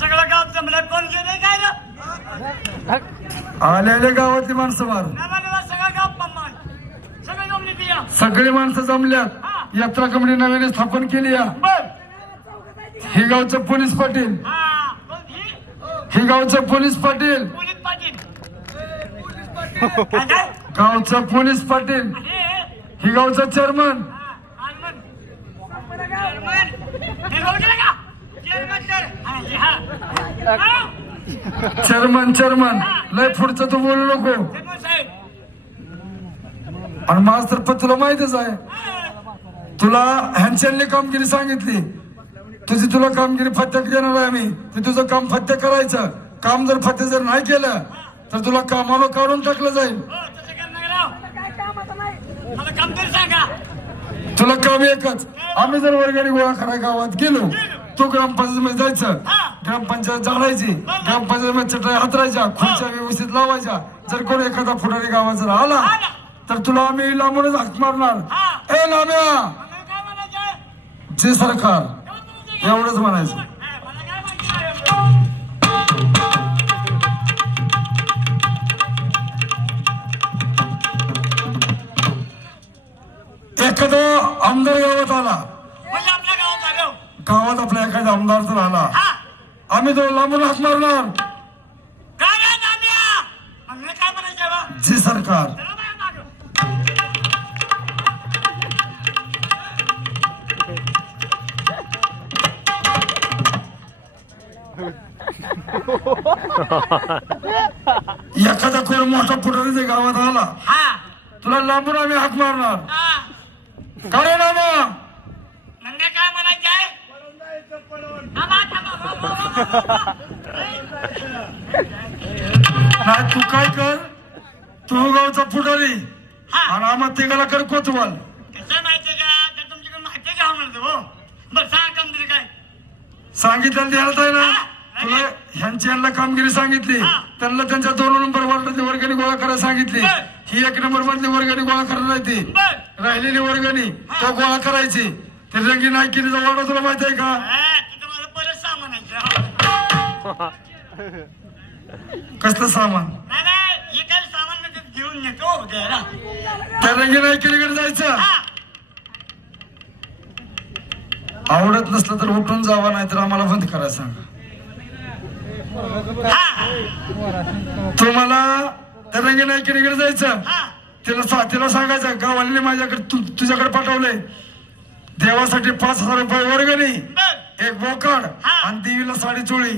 सगळं गाव जमलं कोण गेले काय रे आलेल्या गावातली माणसं मार. सगळं गाव पम्मान सगळं जमली ती या. सगळी माणसं जमल्यात. यात्रा कमिटी नव्याने स्थापन केली या. ही गावचं पोलीस पाटील. हा गावचं पोलीस पाटील. पोलीस पाटील? गावचं पोलीस पाटील. हे, गावचा गावचं चेअरमन. हा, चेअरमन. चेअरमन. लय पुढचं तू बोलू नको. आणि माझं तर तुला माहितच आहे. तुला ह्यांच्यानी कामगिरी सांगितली. तुझी तुला कामगिरी फत्याक देणार आहे आम्ही. ते तुझं काम फत्या करायचं. काम जर फत्ते जर नाही केलं तर तुला कामाला काढून टाकलं जाईल हो, तसं कर नका राव. मला काम तरी सांगा तुला काम एकच. आम्ही जर वर्गाने गोळा कराय गावात गेलो तू ग्रामपंचायत मध्ये जायचं ग्रामपंचायत झाडायची ग्रामपंचायत मध्ये चटई हातरायच्या खुर्च्या व्यवस्थित लावायच्या. जर कोण एखादा फुटारी गावात जर आला तर तुला आम्ही लांबूनच हाक मारणार. ए म्हणायचं? जे सरकार? एवढंच म्हणायचं. एखादा आमदार गावात आला. आपल्या गावात आपला एखादा आमदार जर आला. हा. आम्ही तो लांबून हाक मारणार? जे सरकार. एखादा कोण मोठा जर गावात आला. हा. तुला लांबून आम्ही हाक मारणार. काय नामा म्हणजे काय म्हणायचंय हो, हो, हो, तू काय कर? तू गावचा फुटारी हा. आणि आम्हा तिघाला कर कोतवाल. कसं माहितीये का? तुमच्याकडे माहिती म्हणतो हो. बरं सांग काय? सांगितलं द्यायला आहे ना. तुला ह्यांची यांना कामगिरी सांगितली. त्यांना त्यांच्या दोन नंबर वार्डातली वर्गणी गोळा करायला सांगितली. ही एक नंबर मधली वर्गणी गोळा करायला ती. बर. राहिलेली वर्गणी तो गोळा करायची. ते रंगी नायकिनीचा वाडा तुला माहीत आहे का. कसलं सामान? नाही नाही त्या रंगी नायकिनीकडे जायचं? हा. आवडत नसलं तर उठून जावा नाही तर आम्हाला बंद करायला सांगा. तुम्हाला त्या रंगी नायकिनीकडे जायचं? हा. तिला तिला सांगायचं गावाले माझ्याकडे तु तुझ्याकडे पाठवलंय. देवासाठी पाच हजार रुपये वर्गणी एक बोकाड. आणि देवीला साडी चोळी.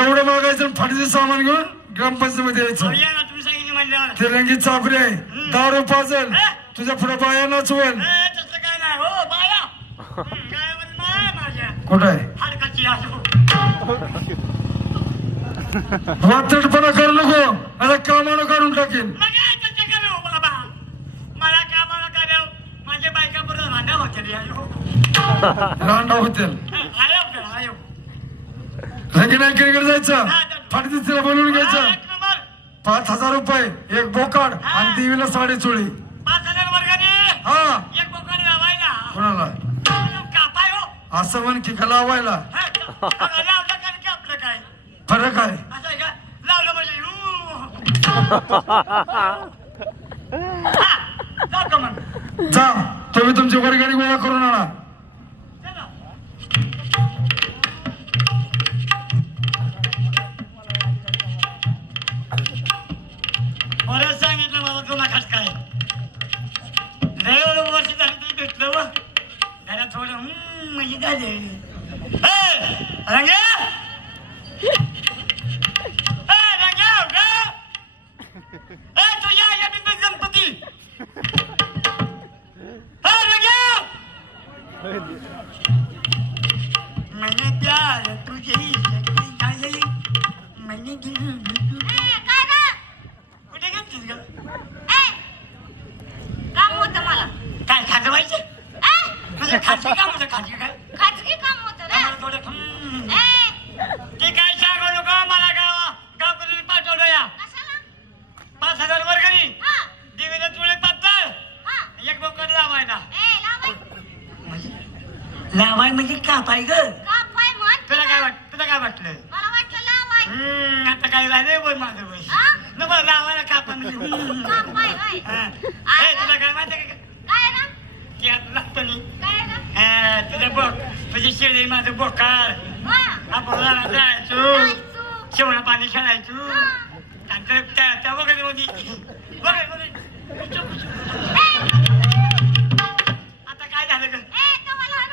एवढं मागायचं फाटीचं सामान घेऊन ग्रामपंचायत मध्ये यायचं या ना तुम्ही सांगितलं म्हणल्यावर ते रंगीत चापरी आहे. दारू पाजल. तुझ्या पुढे बाया नाचवल. हो कुठं आहे? वात्रटपणा करू नको. आता कामानं काढून टाकेन मग काय तसं करू बाबा मला कामाला करावं माझ्या बायका बरोबर रांगा होत्या रे आयो रांडा होतील आयो का आयो रंगी नायकिनीकडे जायचं. फाटीचं तिला बोलवून घ्यायचं. पाच हजार रुपये एक बोकाड आणि देवीला साडी चोळी. पाच हजार वर्गाने हा. एक बोकाने लावायला. कोणाला? हो. असं म्हण की लावायला? फरक आहे. म्हणजे जा. तुम्ही तुमची वर्गणी गोळा करून आणा. बरं सांगितलं मला जुना खास काय? लय वर्ष झाली तरी भेटलं व. त्याला थोडं हम्म, म्हणजे झाले ए, रंग्या ए, रंग्या, उठा. ए, तुझ्या आईला बिंबीत गणपती. ए, रंग्या मैंने प्यार नाही मैंने दिल कुठे गेलतीस ग काम होतं मला काय खाजं व्हायचे ए, म्हणजे खाजगी काम होतं खाजगी काय खाजगी काम होतं रे आम्हाला थोडं हम्म. ए, ते काय सांगू नको मला गावा गावकरी पाठवलं या कशाला पाच हजार वर्गणी हा देवीला तुळे पातळ लावाय म्हणजे कापाय ग का पाय म्हण तुला काय वाट तुला काय वाटलं मला वाटलं लावाय काय झालंय बोल माझं बोल हा? नको लावायला कापा तुला काय माहिती का? ना? आता लागतं मी काय ना? हा, तुझं बोक तुझी शेळी माझं बोकार आपण जायचो. शेवणा पाणी खेळायचो. त्या- वगैरे मध्ये. आता काय झालं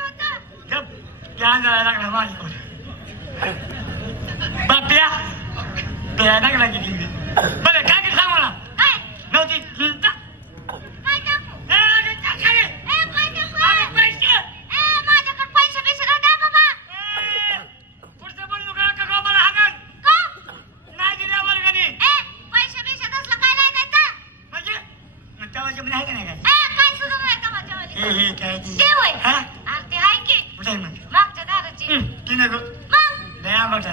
होतं गप. त्या लागला माझ्याकडे. त्या लागला बरं काय काय सांग मला? काय? नव्हती? मागच्या दाराची. ती नको. मग? लय आंबट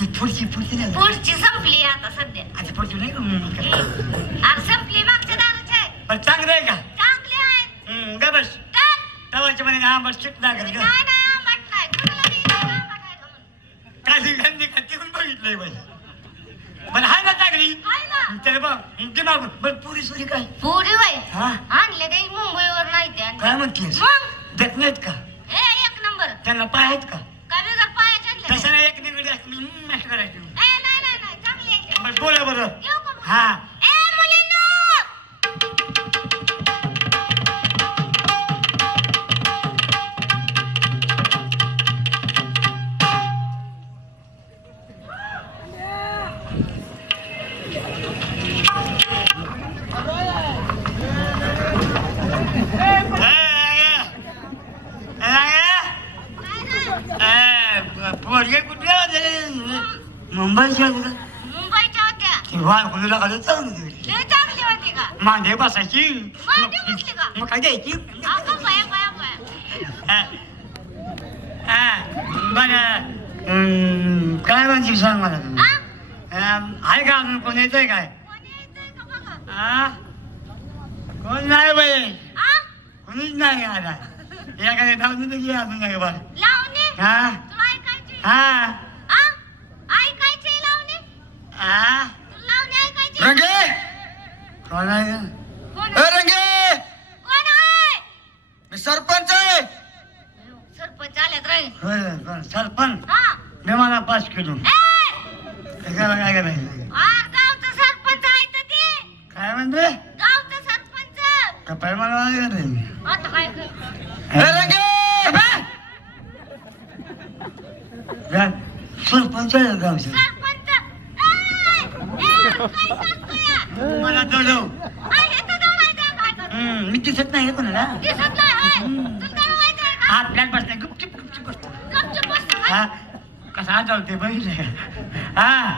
ती पुढची पुढची नाही. पुढची संपली आता सध्या. आता पुढची नाही का? हं, का? अरे संपली मागच्या दाराची. आहे पण चांगलं आहे का? चांगली आहे. हं, ग बस. तर तेव्हाचे म्हणे आंबट शिट लागत नाही ग. नाही आंबट नाही. कुणाला नाही इथं आंबट आहे का म्हणून. काही गंदी का तिकडून बघितलंय बाई. पण हाय ना चांगली. आहे ना. त्याला बघ ते मागून. पण पुरी सुरी काय? पुरी बाई. हा? आणले काही मुंबईवर नाही ते आणले. काय म्हणतेस? मग? देत नाहीत का? ए एक नंबर. त्यांना पाय आहेत का? की. बरं बोला बरं? हा होत्या वाळ कुणीला घालून चालून गेली. लय चांगली होती का? मांडे बसायची. मांडे बसली का? मग काय द्यायची? अगं बाया बाया बाया. बरं. हम्म, काय म्हणते सांग मला तू? आहे का अजून? कोण येतंय काय? कोणी येतंय का बघा? हा कोण नाही बाई? कोणीच नाही आला. एखाद्या धावून अजून नाही बरं. लावणी? हा? तुला ऐकायची हा? ऐकायची लावणी? रंगे! कोण आहे? ए रंगे! कोण आहे? मी सरपंच आहे. सरपंच आलेत रे होय, कोण? सरपंच. हा. मी मला पाच किलो. ए! त्याच्याला काय करायचं आर गावचं सरपंच आहे तर ते. काय म्हणते? गावचं सरपंच. कपाळ मला काय करायचं आता काय कर? ए रंगे! जा. सरपंच आहे गावचं? सरपंच. ए, ए, काय हे? हम्म, मी दिसत नाही कोणाला? हात फ्लॅट बसलाय गुपचूप गुपचूप बसतो? हा. कसा जाऊते बघितलं. हा.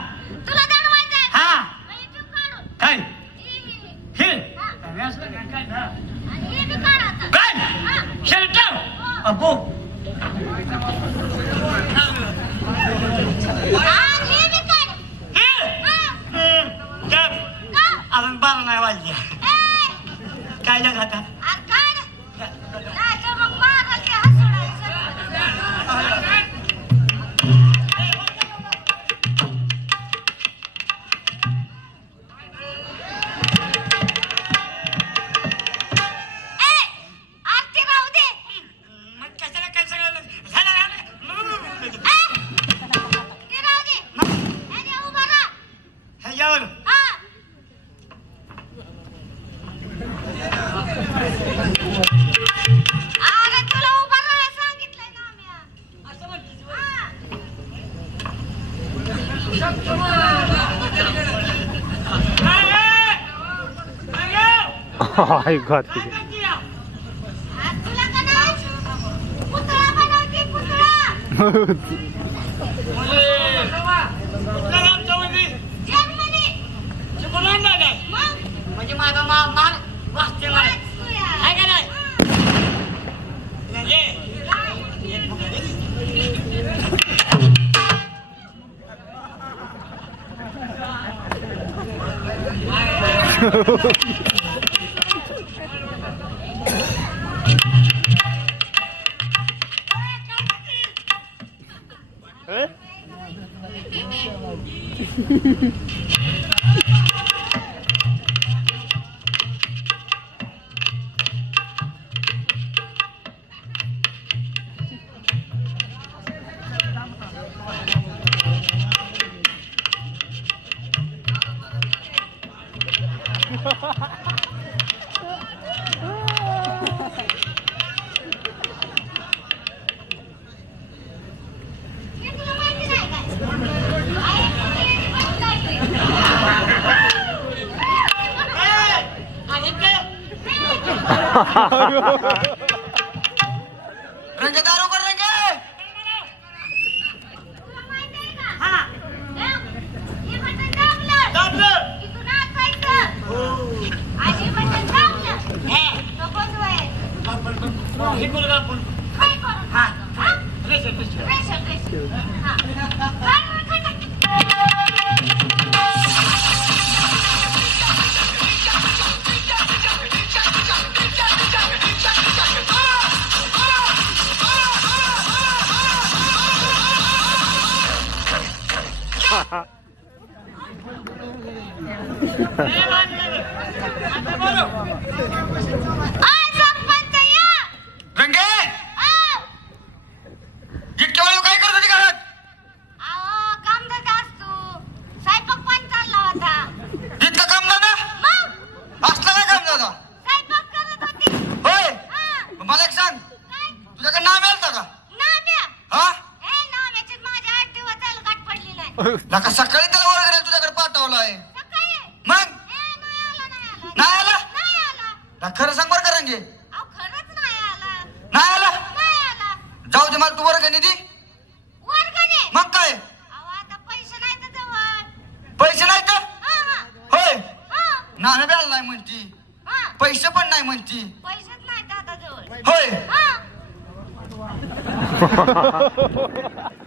जर्मनी. मग? म्हणजे माझा Hã? नका सकाळी त्याला वर्गाला तुझ्याकडे पाठवलाय. मग? नाही आला? ना खरं सांग बरं कारण घे नाही आला? जाऊ दे मला तू वर्ग निधी मग काय? पैसे नाही तर होय. नाणं बी आलं नाही म्हणती. पैसे पण नाही म्हणती. होय.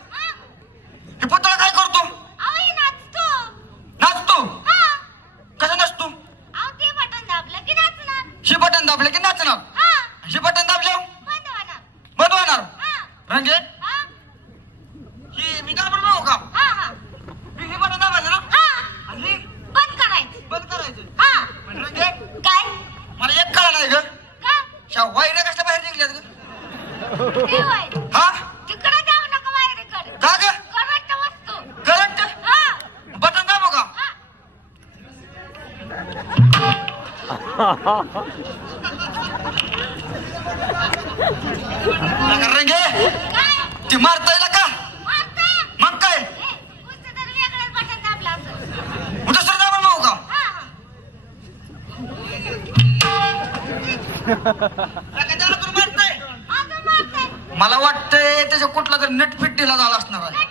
रंगे ती मारताय ना का? मग काय? दुसरं दाबून भाऊ का? मला वाटतंय त्याच्या कुठला तरी नटफिट दिला झाला असणार आहे.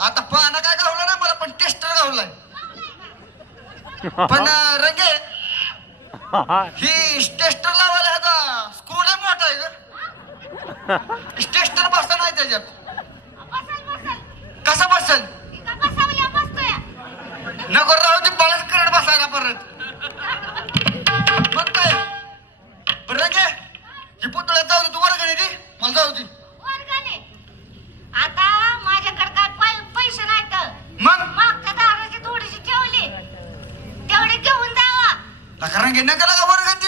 आता पानं काय गावलं ना मला पण टेस्टर गावलाय पण रंगे ही टेस्टर लावायला ह्याचा स्क्रू लय मोठा आहे ग. टेस्टर बसला नाही त्याच्यात. कसा बसल? नको राहू दे बाळच करत बसायला परत. Lah, tak Takaran kena kala kabar kan? Lah